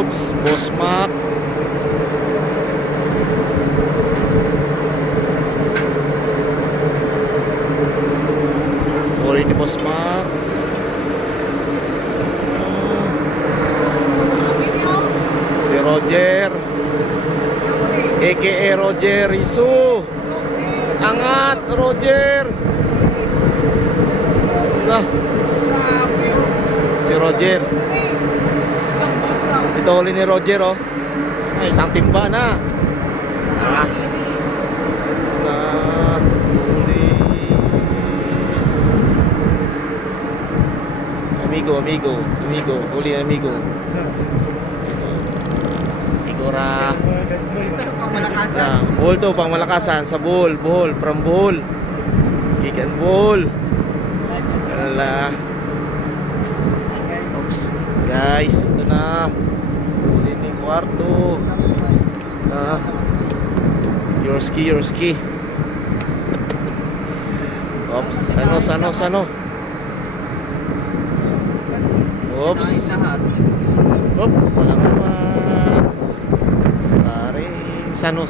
Oops, Boss Mac. Huli ni Boss Mac. Si Roger, aka Roger Isu. Angat, Roger. Nah, si Roger. Ito huli ni Roger, oh. Ay, isang timba na. Ah. Na huli. Amigo. Huli amigo. Igora. Nah, bull to, pang malakasan. Sa bull. From bull. Gikan bull. Ala. Oops. Guys, ito na. Huli ni kwarto. Your ski. Oops, sano. Oops. Oop, walang naman. Starring. Sano.